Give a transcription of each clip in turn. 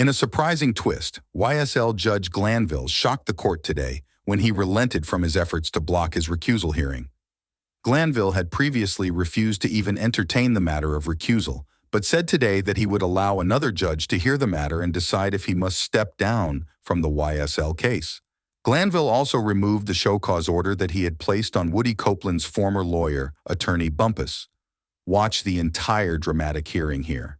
In a surprising twist, YSL Judge Glanville shocked the court today when he relented from his efforts to block his recusal hearing. Glanville had previously refused to even entertain the matter of recusal, but said today that he would allow another judge to hear the matter and decide if he must step down from the YSL case. Glanville also removed the show cause order that he had placed on Woody Copeland's former lawyer, attorney Bumpus. Watch the entire dramatic hearing here.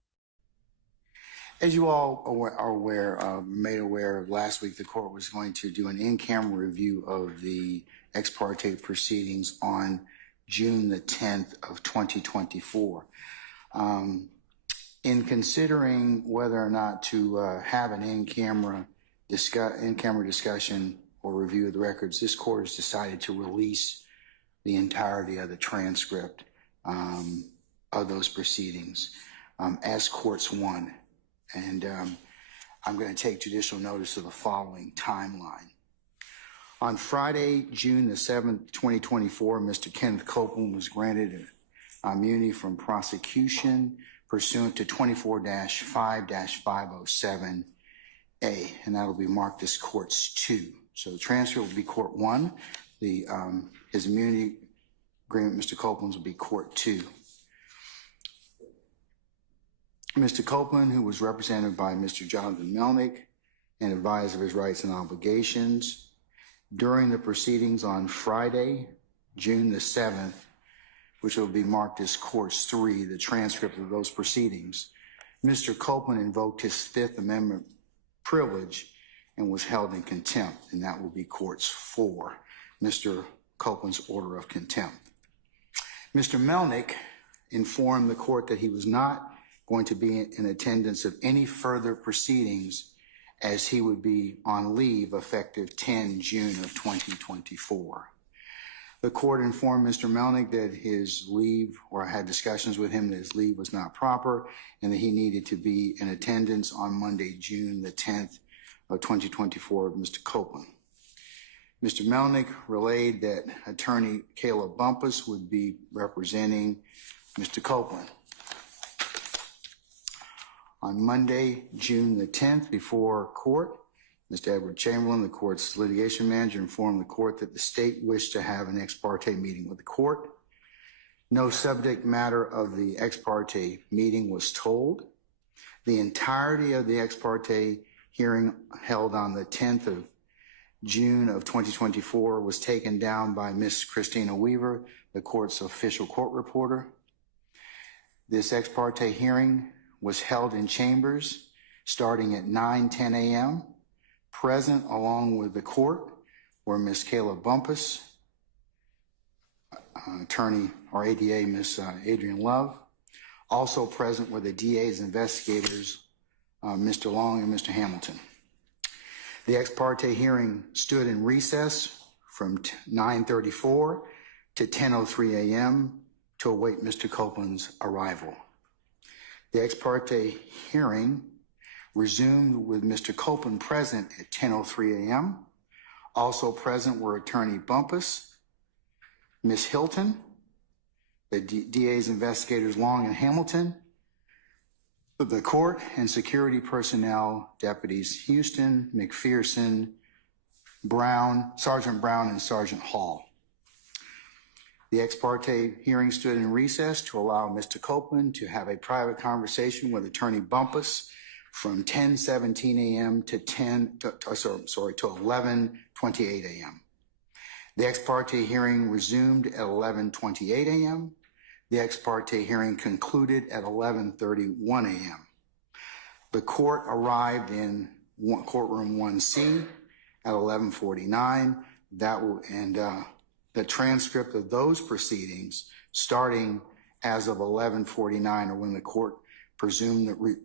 As you all are made aware of, last week the court was going to do an in-camera review of the ex parte proceedings on June the 10th of 2024. In considering whether or not to have an in-camera discussion or review of the records, this court has decided to release the entirety of the transcript of those proceedings as courts one. And I'm going to take judicial notice of the following timeline. On Friday, June the 7th, 2024, Mr. Kenneth Copeland was granted immunity from prosecution pursuant to 24-5-507A, and that'll be marked as courts 2. So the transcript will be court 1. His immunity agreement, Mr. Copeland's, will be court 2. Mr. Copeland, who was represented by Mr. Jonathan Melnick and advised of his rights and obligations, during the proceedings on Friday, June the 7th, which will be marked as courts 3, the transcript of those proceedings, Mr. Copeland invoked his Fifth Amendment privilege and was held in contempt, and that will be courts 4, Mr. Copeland's order of contempt. Mr. Melnick informed the court that he was not going to be in attendance of any further proceedings as he would be on leave effective 10 June of 2024. The court informed Mr. Melnick that his leave, or had discussions with him that his leave was not proper and that he needed to be in attendance on Monday, June the 10th of 2024 with Mr. Copeland. Mr. Melnick relayed that attorney Caleb Bumpus would be representing Mr. Copeland. On Monday, June the 10th, before court, Mr. Edward Chamberlain, the court's litigation manager, informed the court that the state wished to have an ex parte meeting with the court. No subject matter of the ex parte meeting was told. The entirety of the ex parte hearing held on the 10th of June of 2024 was taken down by Ms. Christina Weaver, the court's official court reporter. This ex parte hearing was held in chambers starting at 9:10 a.m. Present along with the court were Ms. Caleb Bumpus, attorney or ADA Ms. Adrian Love. Also present were the DA's investigators, Mr. Long and Mr. Hamilton. The ex parte hearing stood in recess from 9:34 to 10:03 a.m. to await Mr. Copeland's arrival. The ex parte hearing resumed with Mr. Copeland present at 10:03 a.m. Also present were attorney Bumpus, Ms. Hilton, the DA's investigators Long and Hamilton, the court and security personnel, deputies Houston, McPherson, Brown, Sergeant Brown, and Sergeant Hall. The ex parte hearing stood in recess to allow Mr. Copeland to have a private conversation with attorney Bumpus from 10:17 a.m. to 11:28 a.m. The ex parte hearing resumed at 11:28 a.m. The ex parte hearing concluded at 11:31 a.m. The court arrived in courtroom 1C at 11:49. The transcript of those proceedings, starting as of 11:49, or when the court presumed that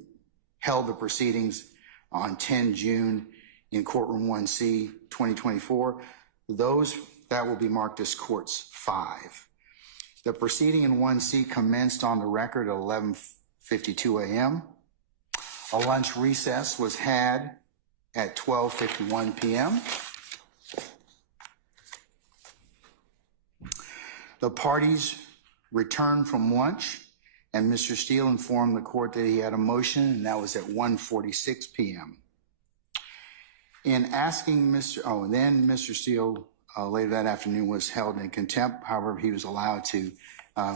held the proceedings on 10 June in courtroom 1C 2024, that will be marked as courts 5. The proceeding in 1C commenced on the record at 11:52 a.m. A lunch recess was had at 12:51 p.m. The parties returned from lunch and Mr. Steele informed the court that he had a motion, and that was at 1:46 p.m. In asking then Mr. Steele later that afternoon was held in contempt. However, he was allowed to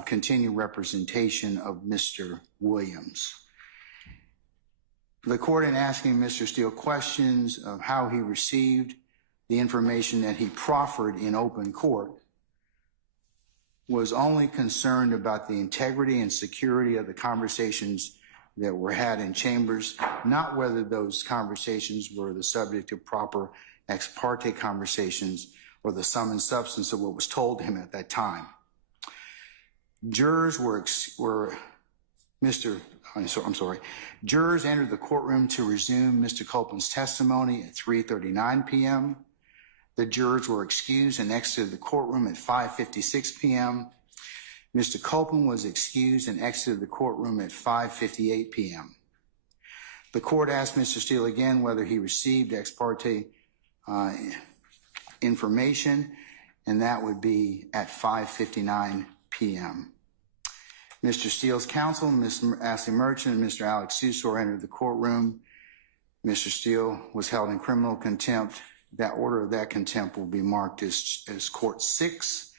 continue representation of Mr. Williams. The court, in asking Mr. Steele questions of how he received the information that he proffered in open court, was only concerned about the integrity and security of the conversations that were had in chambers, not whether those conversations were the subject of proper ex parte conversations or the sum and substance of what was told to him at that time. Jurors Jurors entered the courtroom to resume Mr. Copeland's testimony at 3:39 p.m. The jurors were excused and exited the courtroom at 5:56 p.m. Mr. Copeland was excused and exited the courtroom at 5:58 p.m. The court asked Mr. Steele again whether he received ex parte information, and that would be at 5:59 p.m. Mr. Steele's counsel, Ms. Ashley Merchant and Mr. Alex Susor entered the courtroom. Mr. Steele was held in criminal contempt. That order of that contempt will be marked as Court 6,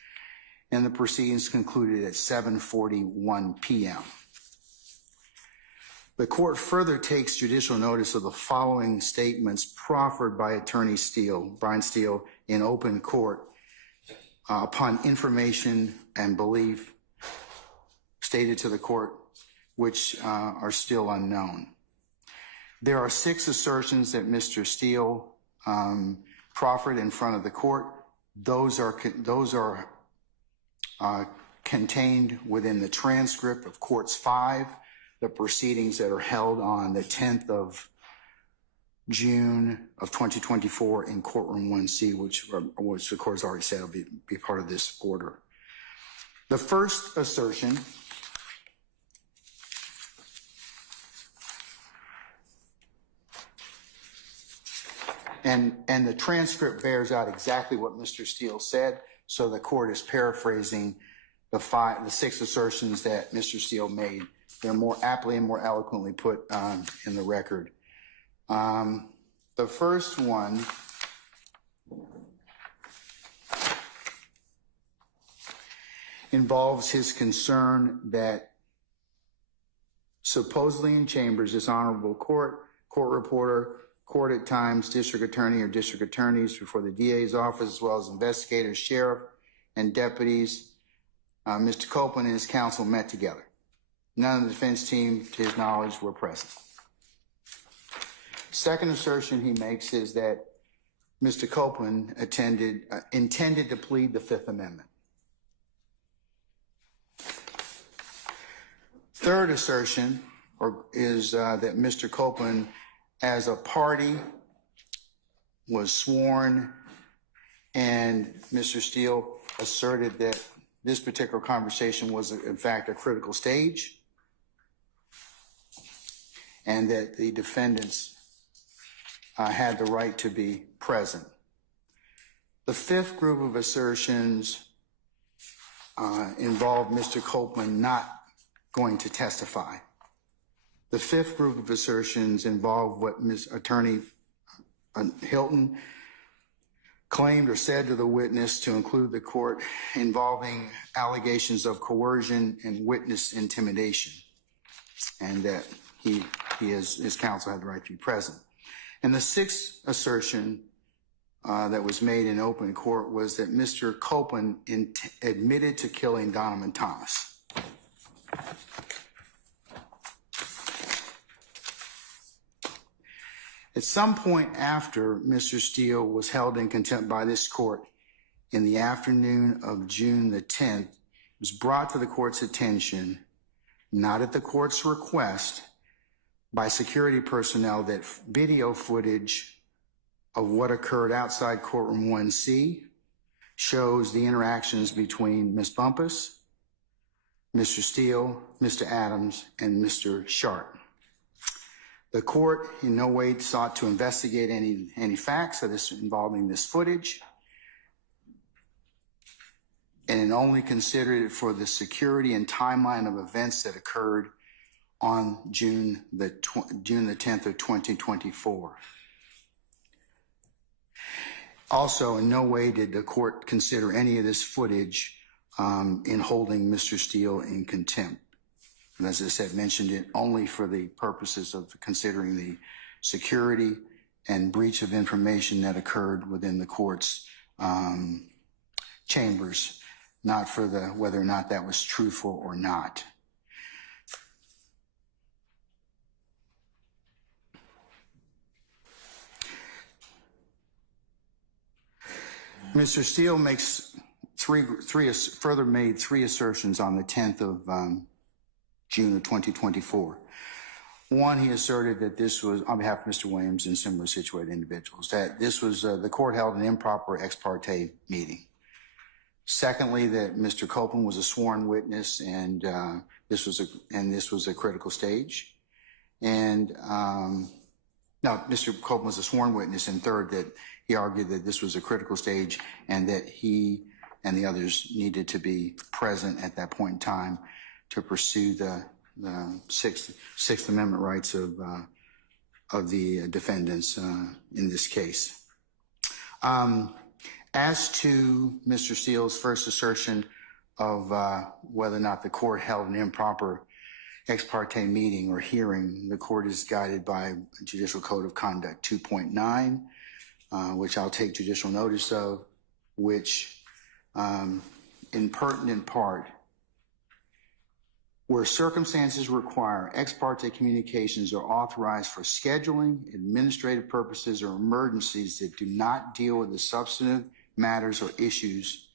and the proceedings concluded at 7:41 p.m. The court further takes judicial notice of the following statements proffered by Attorney Brian Steele, in open court upon information and belief stated to the court, which are still unknown. There are 6 assertions that Mr. Steele proffered in front of the court. Those are contained within the transcript of Courts 5, the proceedings that are held on the 10th of June of 2024 in Courtroom 1C, which the court has already said will be part of this order. The first assertion and the transcript bears out exactly what Mr. Steele said, so the court is paraphrasing the 6 assertions that Mr. Steele made. They're more aptly and more eloquently put in the record. The first one involves his concern that supposedly in chambers, this honorable court reporter, court at times, district attorney or district attorneys before the DA's office, as well as investigators, sheriff, and deputies, Mr. Copeland and his counsel met together. None of the defense team, to his knowledge, were present. Second assertion he makes is that Mr. Copeland intended to plead the Fifth Amendment. Third assertion is that Mr. Copeland, as a party, was sworn, and Mr. Steele asserted that this particular conversation was, in fact, a critical stage, and that the defendants had the right to be present. The fifth group of assertions involved Mr. Copeland not going to testify. The fifth group of assertions involved what Attorney Hilton claimed or said to the witness, to include the court, involving allegations of coercion and witness intimidation, and that his counsel had the right to be present. And the sixth assertion that was made in open court was that Mr. Copeland admitted to killing Donovan Thomas. At some point after Mr. Steele was held in contempt by this court in the afternoon of June the 10th, it was brought to the court's attention, not at the court's request, by security personnel, that video footage of what occurred outside courtroom 1C shows the interactions between Ms. Bumpus, Mr. Steele, Mr. Adams, and Mr. Sharp. The court in no way sought to investigate any facts of this involving this footage. and it only considered it for the security and timeline of events that occurred on June the 10th of 2024. Also, in no way did the court consider any of this footage in holding Mr. Steele in contempt. And as I said, mentioned it only for the purposes of considering the security and breach of information that occurred within the court's chambers, not for whether or not that was truthful or not. Mr. Steele makes further made three assertions on the 10th of June of 2024. One, he asserted that this was, on behalf of Mr. Williams and similar situated individuals, that this was, the court held an improper ex parte meeting. Secondly, that Mr. Copeland was a sworn witness and this was a critical stage. And no, Mr. Copeland was a sworn witness. And third, that he argued that this was a critical stage and that he and the others needed to be present at that point in time to pursue the Sixth Amendment rights of the defendants in this case. As to Mr. Steele's first assertion of whether or not the court held an improper ex parte meeting or hearing, the court is guided by Judicial Code of Conduct 2.9, which I'll take judicial notice of, which in pertinent part, where circumstances require ex parte communications are authorized for scheduling, administrative purposes, or emergencies that do not deal with the substantive matters or issues,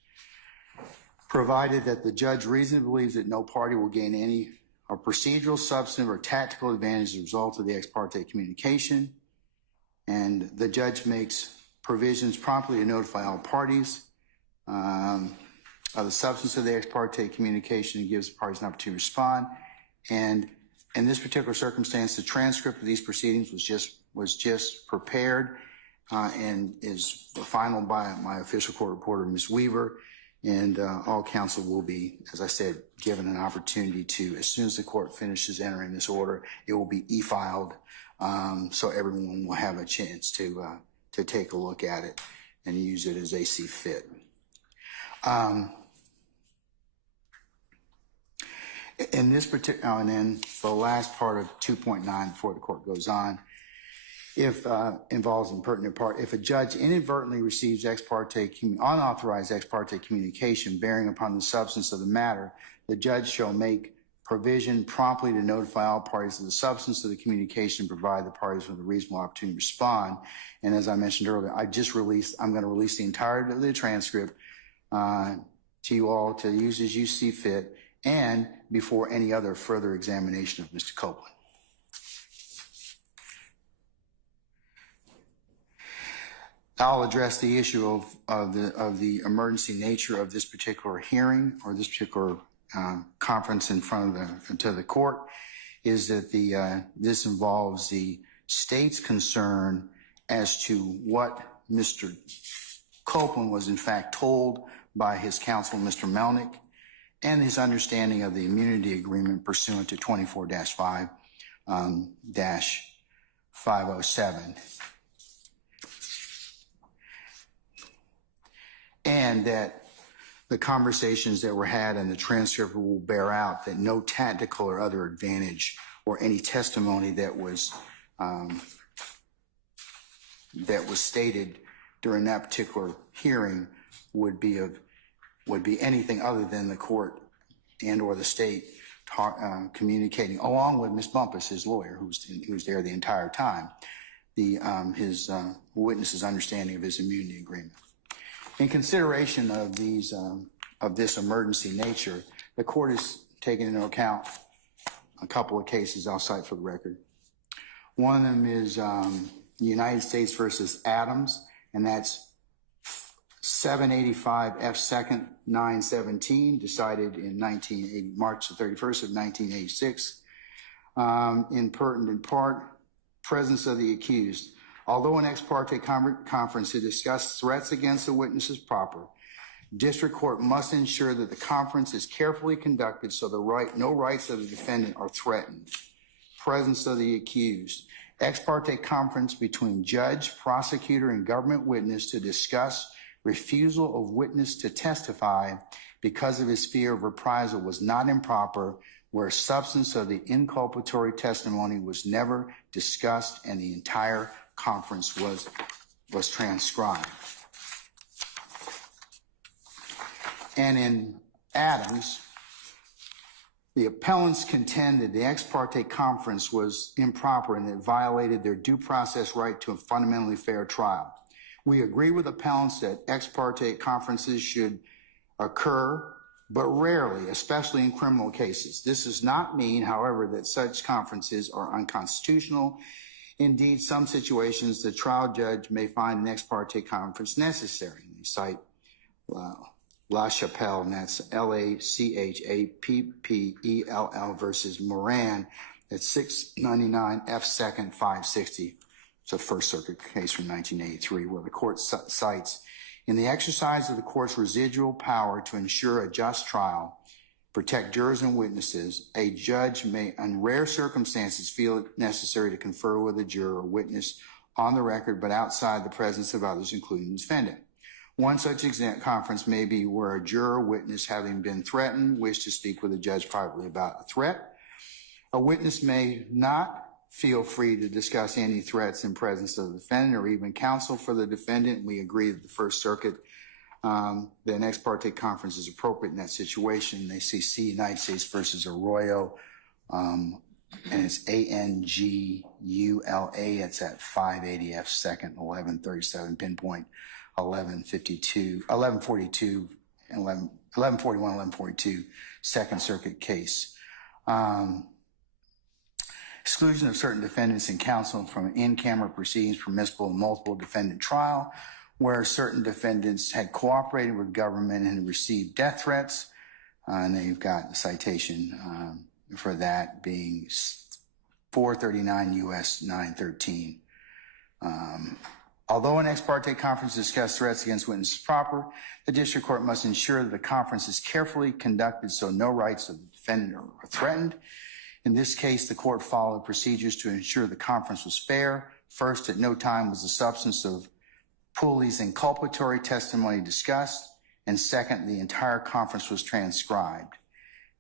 provided that the judge reasonably believes that no party will gain any procedural, substantive, or tactical advantage as a result of the ex parte communication, and the judge makes provisions promptly to notify all parties of the substance of the ex parte communication and gives the parties an opportunity to respond. And in this particular circumstance, the transcript of these proceedings was just prepared and is final by my official court reporter, Ms. Weaver. And all counsel will be, as I said, given an opportunity to, as soon as the court finishes entering this order, it will be e-filed so everyone will have a chance to take a look at it and use it as they see fit. In this particular, and then the last part of 2.9 before the court goes on, if involves in pertinent part, if a judge inadvertently receives unauthorized ex parte communication bearing upon the substance of the matter, the judge shall make provision promptly to notify all parties of the substance of the communication and provide the parties with a reasonable opportunity to respond. And as I mentioned earlier, I'm going to release the entirety of the transcript to you all to use as you see fit and before any other further examination of Mr. Copeland. I'll address the issue of the emergency nature of this particular hearing or this particular conference in front of the court. Is that this involves the state's concern as to what Mr. Copeland was in fact told by his counsel, Mr. Melnick, and his understanding of the immunity agreement pursuant to 24-5-507. And that the conversations that were had and the transcript will bear out that no tactical or other advantage or any testimony that was stated during that particular hearing would be anything other than the court and or the state communicating, along with Ms. Bumpus, his lawyer, who was there the entire time, his witness's understanding of his immunity agreement. In consideration of this emergency nature, the court has taken into account a couple of cases I'll cite for the record. One of them is United States versus Adams, and that's 785 F. 2nd 917, decided in March the 31st of 1986. In pertinent part, presence of the accused. Although an ex parte conference to discuss threats against the witness is proper, District court must ensure that the conference is carefully conducted so no rights of the defendant are threatened. Presence of the accused. Ex parte conference between judge, prosecutor, and government witness to discuss refusal of witness to testify because of his fear of reprisal was not improper, where substance of the inculpatory testimony was never discussed and the entire conference was transcribed. And in Adams, the appellants contended the ex parte conference was improper and it violated their due process right to a fundamentally fair trial. We agree with appellants that ex parte conferences should occur, but rarely, especially in criminal cases. This does not mean, however, that such conferences are unconstitutional. Indeed, some situations the trial judge may find an ex parte conference necessary. They cite La Chapelle, and that's LACHAPPELL versus Moran at 699 F. 2nd 560. It's a First Circuit case from 1983 where the court cites, in the exercise of the court's residual power to ensure a just trial, protect jurors and witnesses, a judge may, in rare circumstances, feel it necessary to confer with a juror or witness on the record, but outside the presence of others, including the defendant. One such conference may be where a juror or witness, having been threatened, wish to speak with a judge privately about a threat. A witness may not feel free to discuss any threats in presence of the defendant or even counsel for the defendant. We agree that the First Circuit, that an ex parte conference is appropriate in that situation. They see United States versus Arroyo, and it's ANGULA. It's at 580 F. 2nd 1137, pinpoint 1142, 1142, Second Circuit case. Exclusion of certain defendants and counsel from in-camera proceedings permissible in multiple defendant trial, where certain defendants had cooperated with government and received death threats. And then you've got a citation for that being 439 U.S. 913. Although an ex parte conference discussed threats against witnesses proper, the district court must ensure that the conference is carefully conducted so no rights of the defendant are threatened. In this case, the court followed procedures to ensure the conference was fair. First, at no time was the substance of Pooley's inculpatory testimony discussed. And second, the entire conference was transcribed.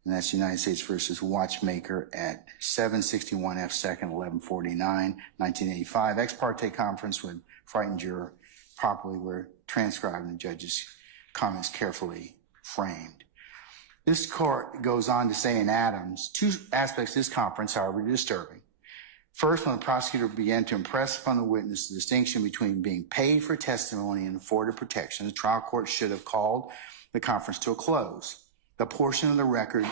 And that's United States versus Watchmaker at 761 F. 2nd 1149, 1985. Ex parte conference with frightened juror properly were transcribed and the judge's comments carefully framed. This court goes on to say in Adams, two aspects of this conference, however, are disturbing. First, when the prosecutor began to impress upon the witness the distinction between being paid for testimony and afforded protection, the trial court should have called the conference to a close. The portion of the record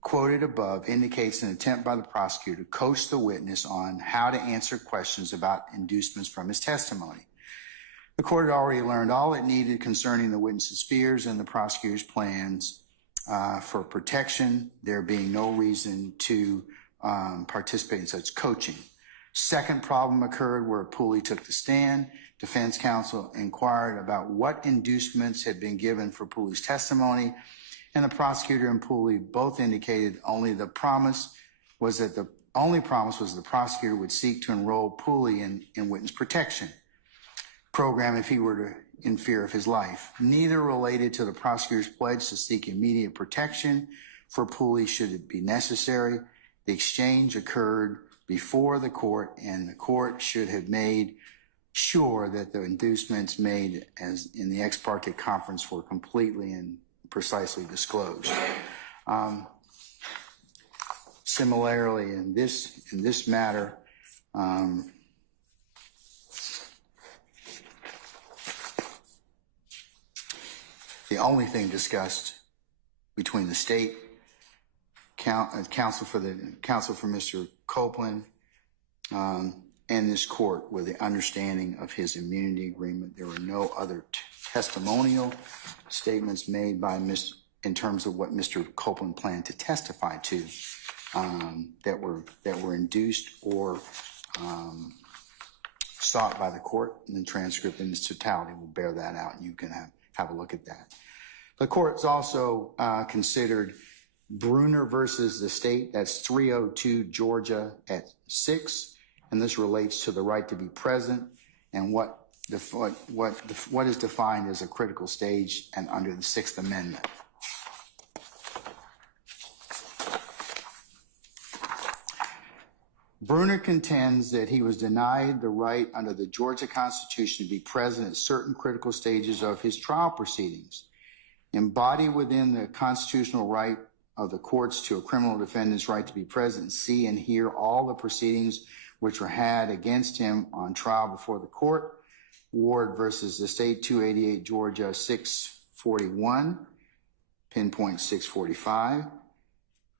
quoted above indicates an attempt by the prosecutor to coach the witness on how to answer questions about inducements from his testimony. The court had already learned all it needed concerning the witness's fears and the prosecutor's plans for protection, there being no reason to participate in such coaching. Second problem occurred where Pooley took the stand. Defense counsel inquired about what inducements had been given for Pooley's testimony, and the prosecutor and Pooley both indicated the promise was the prosecutor would seek to enroll Pooley in witness protection program if he were in fear of his life. Neither related to the prosecutor's pledge to seek immediate protection for Pooley should it be necessary. The exchange occurred before the court, and the court should have made sure that the inducements made as in the ex parte conference were completely and precisely disclosed. Similarly, in this matter, the only thing discussed between the state counsel for Mr. Copeland and this court were the understanding of his immunity agreement. There were no other testimonial statements made by in terms of what Mr. Copeland planned to testify to that were induced or sought by the court. And the transcript in its totality will bear that out, and you can have a look at that. The court's also considered Bruner versus the state. That's 302 Georgia at 6, and this relates to the right to be present and what is defined as a critical stage and under the Sixth Amendment. Bruner contends that he was denied the right under the Georgia Constitution to be present at certain critical stages of his trial proceedings. Embodied within the constitutional right of the courts to a criminal defendant's right to be present, see and hear all the proceedings which were had against him on trial before the court. Ward versus the state, 288 Georgia 641, pinpoint 645.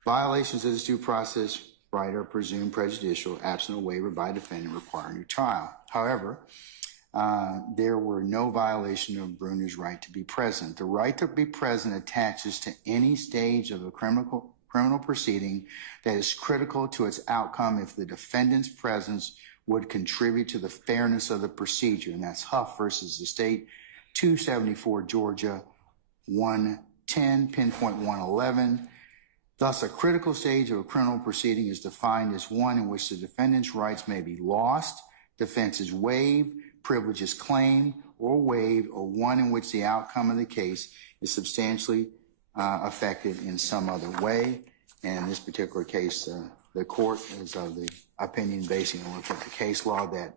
Violations of this due process right are presumed prejudicial, absent a waiver by defendant requiring a new trial. However, there were no violation of Bruner's right to be present. The right to be present attaches to any stage of a criminal proceeding that is critical to its outcome if the defendant's presence would contribute to the fairness of the procedure. And that's Huff versus the state, 274 Georgia 110, pinpoint 111. Thus, a critical stage of a criminal proceeding is defined as one in which the defendant's rights may be lost, defenses waived, privileges claimed or waived, or one in which the outcome of the case is substantially affected in some other way. And in this particular case, the court is of the opinion, basing on looking at the case law, that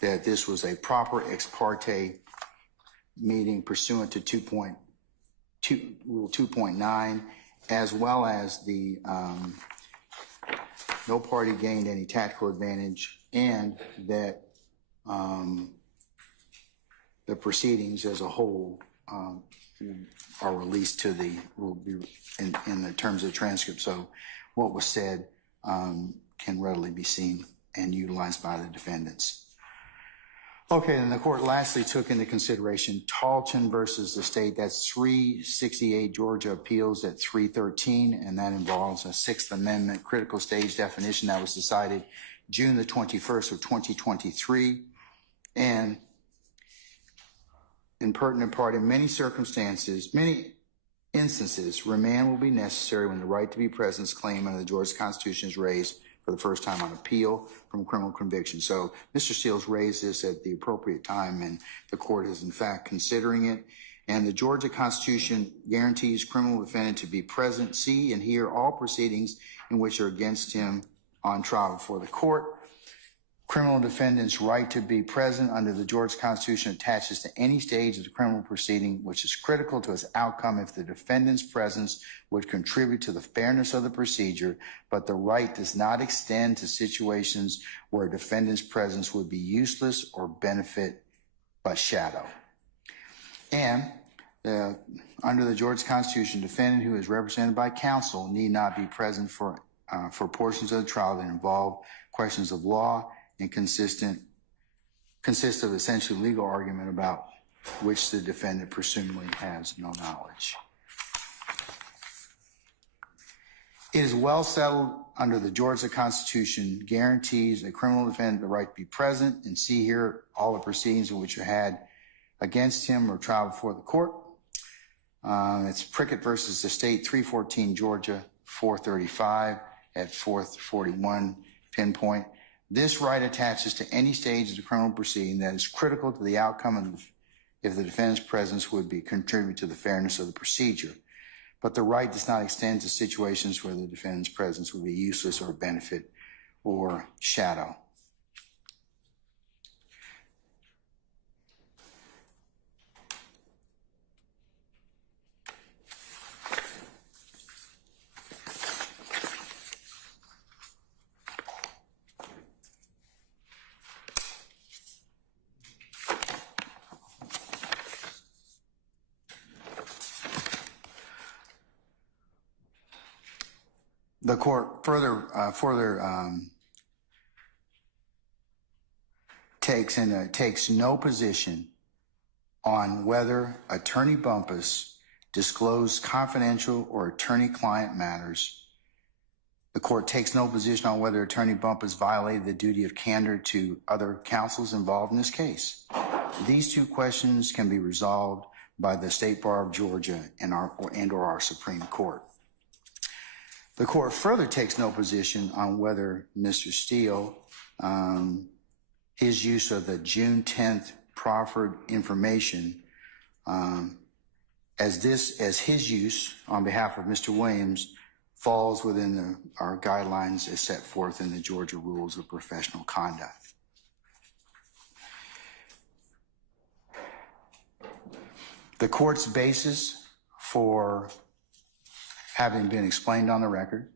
that this was a proper ex parte meeting pursuant to Rule 2.9, as well as the no party gained any tactical advantage, and that the proceedings as a whole are released to will be in the terms of the transcript. So what was said can readily be seen and utilized by the defendants. Okay, and the court lastly took into consideration Talton versus the state. That's 368 Georgia Appeals at 313, and that involves a Sixth Amendment critical stage definition that was decided June the 21st of 2023. And in pertinent part, in many instances, remand will be necessary when the right to be present is claimed under the Georgia Constitution is raised for the first time on appeal from criminal conviction. So Mr. Steele's raised this at the appropriate time, and the court is in fact considering it. And the Georgia Constitution guarantees criminal defendant to be present, see, and hear all proceedings in which are against him on trial before the court. Criminal defendant's right to be present under the Georgia Constitution attaches to any stage of the criminal proceeding which is critical to its outcome if the defendant's presence would contribute to the fairness of the procedure, but the right does not extend to situations where a defendant's presence would be useless or benefit but shadow. And under the Georgia Constitution, defendant who is represented by counsel need not be present for portions of the trial that involve questions of law and consist of essentially legal argument about which the defendant presumably has no knowledge. It is well settled under the Georgia Constitution guarantees a criminal defendant the right to be present and see, hear all the proceedings in which are had against him or trial before the court. It's Prickett versus the state, 314 Georgia 435 at 441 pinpoint. This right attaches to any stage of the criminal proceeding that is critical to the outcome of if the defendant's presence would be contribute to the fairness of the procedure. But the right does not extend to situations where the defendant's presence would be useless or benefit or shadow. The court further takes no position on whether Attorney Bumpus disclosed confidential or attorney-client matters. The court takes no position on whether Attorney Bumpus violated the duty of candor to other counsels involved in this case. These two questions can be resolved by the State Bar of Georgia and or our Supreme Court. The court further takes no position on whether Mr. Steele, his use of the June 10th proffered information as his use on behalf of Mr. Williams falls within our guidelines as set forth in the Georgia Rules of Professional Conduct. The court's basis for having been explained on the record,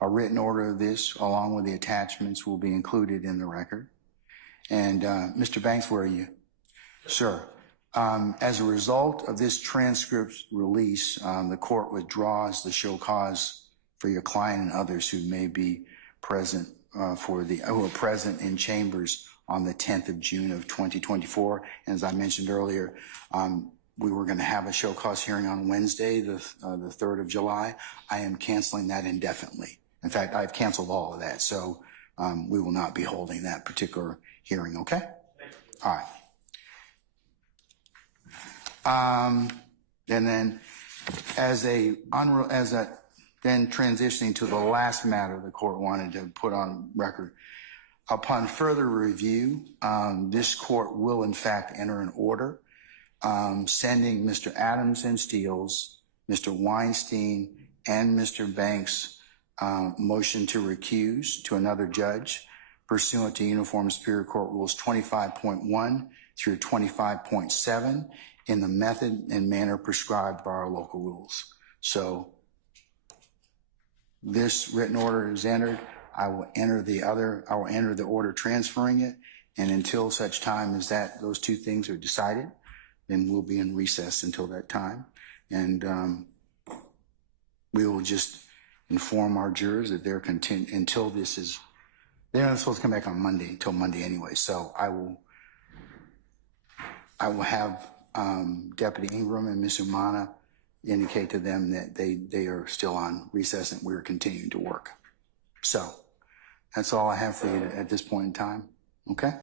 a written order of this along with the attachments will be included in the record. And Mr. Banks, where are you? Sir, as a result of this transcript release, the court withdraws the show cause for your client and others who may be present who are present in chambers on the 10th of June of 2024. And as I mentioned earlier, we were going to have a show cause hearing on Wednesday, the 3rd of July. I am canceling that indefinitely. In fact, I've canceled all of that. So we will not be holding that particular hearing, okay? All right. And then then transitioning to the last matter the court wanted to put on record. Upon further review, this court will in fact enter an order sending Mr. Adams and Steele's, Mr. Weinstein, and Mr. Banks' motion to recuse to another judge pursuant to Uniform Superior Court Rules 25.1 through 25.7 in the method and manner prescribed by our local rules. So this written order is entered. I will enter the order transferring it, and until such time as those two things are decided, then we'll be in recess until that time. And we will just inform our jurors that they're until this is, they're not supposed to come back on Monday until Monday anyway. So I will have Deputy Ingram and Ms. Umana indicate to them that they are still on recess and we're continuing to work. So that's all I have for you at this point in time. Okay?